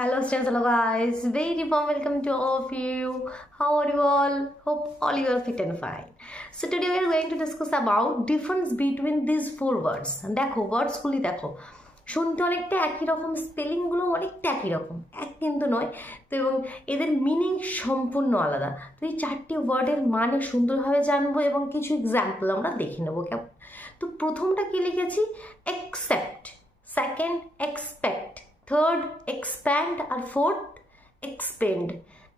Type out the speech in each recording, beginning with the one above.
Hello students, hello guys, very warm welcome to all of you. How are you all? Hope all you are fit and fine. So today we are going to discuss about difference between these four words. দেখো words গুলি দেখো শুনতে অনেকটা একই রকম, spelling গুলো অনেকটা একই রকম, এক কিন্তু নয় তো, এবং এদের মিনিং সম্পূর্ণ আলাদা। তো এই চারটি ওয়ার্ডের মানে সুন্দরভাবে জানবো এবং কিছু এক্সাম্পল আমরা দেখে নেবো কেমন। তো প্রথমটা কি লিখেছি? Accept, second expect, third expand আর fourth expend.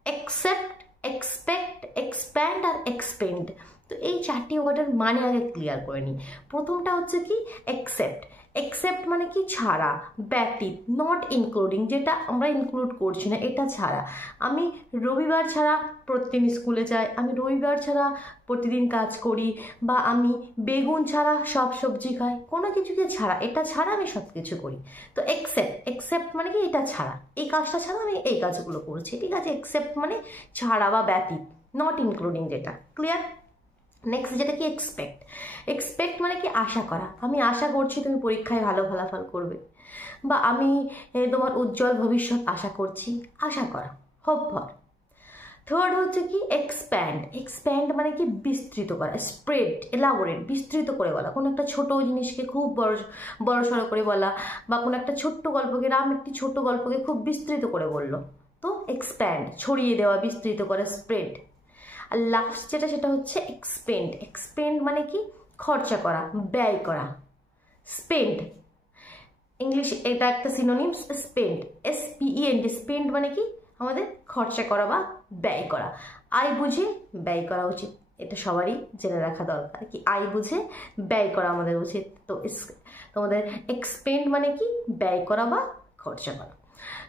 Accept, expect, expand আর এক্সপেন্ড। তো এই চারটি ওয়ার্ডের মানে আগে ক্লিয়ার করে নিই। প্রথমটা হচ্ছে কি অ্যাকসেপ্ট। অ্যাকসেপ্ট মানে কি ছাড়া, ব্যতীত, নট ইনক্লুডিং, যেটা আমরা ইনক্লুড করছি না, এটা ছাড়া। আমি রবিবার ছাড়া প্রতিদিন স্কুলে যাই, আমি রবিবার ছাড়া প্রতিদিন কাজ করি, বা আমি বেগুন ছাড়া সব সবজি খাই, কোনো কিছুকে ছাড়া, এটা ছাড়া আমি সব কিছু করি। তো অ্যাকসেপ্ট, অ্যাকসেপ্ট মানে কি এটা ছাড়া, এই কাজটা ছাড়া আমি এই কাজগুলো করছি, ঠিক আছে। অ্যাকসেপ্ট মানে ছাড়া বা ব্যতীত, নট ইনক্লুডিং, যেটা ক্লিয়ার। নেক্সট যেটা কি এক্সপেক্ট। এক্সপেক্ট মানে কি আশা করা, আমি আশা করছি তুমি পরীক্ষায় ভালো ফলাফল করবে, বা আমি তোমার উজ্জ্বল ভবিষ্যৎ আশা করছি, আশা করা, হোপ ফর। থার্ড হচ্ছে কি এক্সপ্যান্ড। এক্সপ্যান্ড মানে কি বিস্তৃত করা, স্প্রেড, এলাবোরেট, বিস্তৃত করে বলা, কোনো একটা ছোট জিনিসকে খুব বড় সড়ো করে বলা, বা কোনো একটা ছোট্ট গল্পকে, রাম একটি ছোট্ট গল্পকে খুব বিস্তৃত করে বললো, তো এক্সপ্যান্ড, ছড়িয়ে দেওয়া, বিস্তৃত করা, স্প্রেড। আর লাস্ট যেটা সেটা হচ্ছে এক্সপেন্ড। এক্সপেন্ড মানে কি খরচা করা, ব্যয় করা। স্পেন্ড ইংলিশ এটা একটা সিনোনিম, স্পেন্ড, SPEND। স্পেন্ড মানে কি আমাদের খরচা করা বা ব্যয় করা। আয় বুঝে ব্যয় করা উচিত, এটা সবারই জেনে রাখা দরকার, কি আয় বুঝে ব্যয় করা আমাদের উচিত। তো তোমাদের এক্সপেন্ড মানে কি ব্যয় করা বা খরচা করা।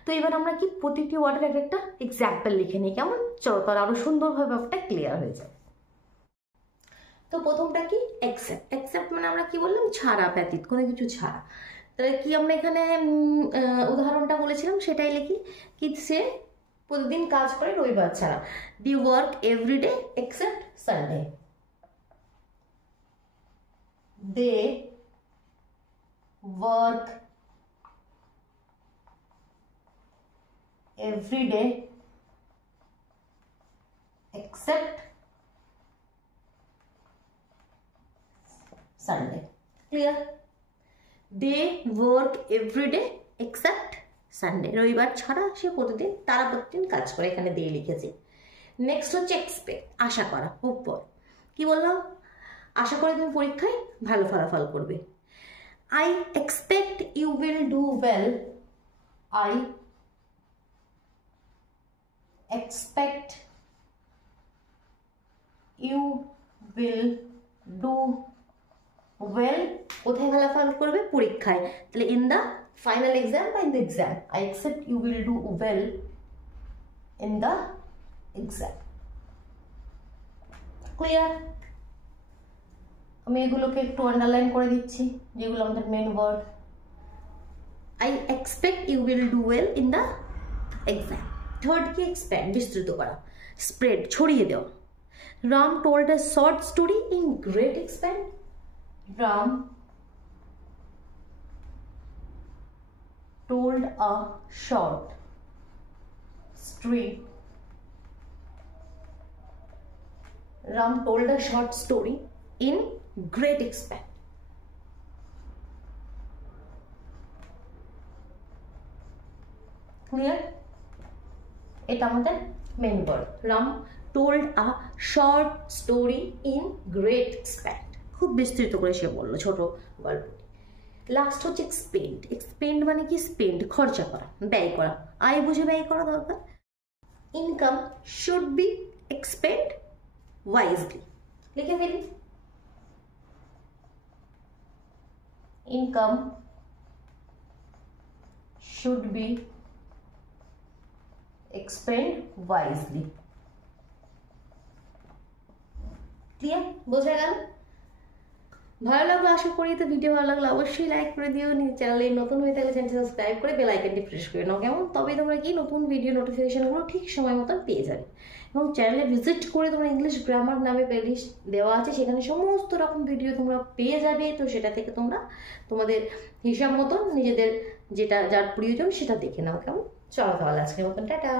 তো এবার আমরা কি প্রতিটি ওয়ার্ডের একটা এক্সাম্পল লিখে নিই, কেমন? চলো তাহলে আরো সুন্দরভাবে ব্যাপারটা ক্লিয়ার হয়ে যায়। তো প্রথমটা কি অ্যাকসেপ্ট। অ্যাকসেপ্ট মানে আমরা কি বললাম? ছাড়া, ব্যতীত, কোনো কিছু ছাড়া। তাহলে কি আমরা এখানে উদাহরণটা বলেছিলাম সেটাই লিখি, কি সে প্রতিদিন কাজ করে রবিবার ছাড়া। They work every day except Sunday. They work every day except Sunday. Clear? They work every day except Sunday. রবিবার ছাড়া সে প্রতিদিন, তারা প্রতিদিন কাজ করে, এখানে দিয়ে লিখেছি। নেক্সট হচ্ছে এক্সপেক্ট, আশা করা, উপর। কি বললাম? আশা করে তুমি পরীক্ষায় ভালো ফলাফল করবে। I expect you will do well. I expect you will do well. কোথায় ফলাফল করবে? পরীক্ষায়। তাহলে ইন দ্য ফাইনাল এক্সাম বা in the exam. I accept you will do well in the exam. Clear? আমি এগুলোকে একটু আন্ডারলাইন করে দিচ্ছি, যেগুলো আমাদের main word. I expect you will do well in the exam. Third কি এক্সপ্যান্ড, বিস্তৃত করা, স্প্রেড, ছড়িয়ে দেওয়া। Ram told a short story in great expand. Ram told a short story. Ram told a short story in great expand. Clear? এটা আমাদের main word. Ram told a short story in great expand, খুব বিস্তৃত করে সে বললো ছোট গল্পটি। লাস্ট হচ্ছে এক্সপেন্ড। এক্সপেন্ড মানে কি স্পেন্ড, খরচা করা, ব্যয় করা, আয় বুঝে ব্যয় করা দরকার। Income should be expend wisely. লিখে ফেলি, income should be expend wisely. Clear? বোঝা গেল? ভালো লাগলো আশা করি। তো ভিডিও ভালো লাগলে অবশ্যই লাইক করে দিও, চ্যানেলে নতুন হয়ে থাকলে চ্যানেলটি সাবস্ক্রাইব করে বেল আইকনটি প্রেস করে নাও, কেমন? তবেই তোমরা কি নতুন ভিডিও নোটিফিকেশনগুলো ঠিক সময় মতন পেয়ে যাবে। এবং চ্যানেলে ভিজিট করে তোমরা ইংলিশ গ্রামার নামে প্লেলিস্ট দেওয়া আছে, সেখানে সমস্ত রকম ভিডিও তোমরা পেয়ে যাবে। তো সেটা থেকে তোমরা তোমাদের হিসাব মতন নিজেদের যেটা যার প্রয়োজন সেটা দেখে নাও, কেমন? চলো তাহলে আজকের মতন টাটা।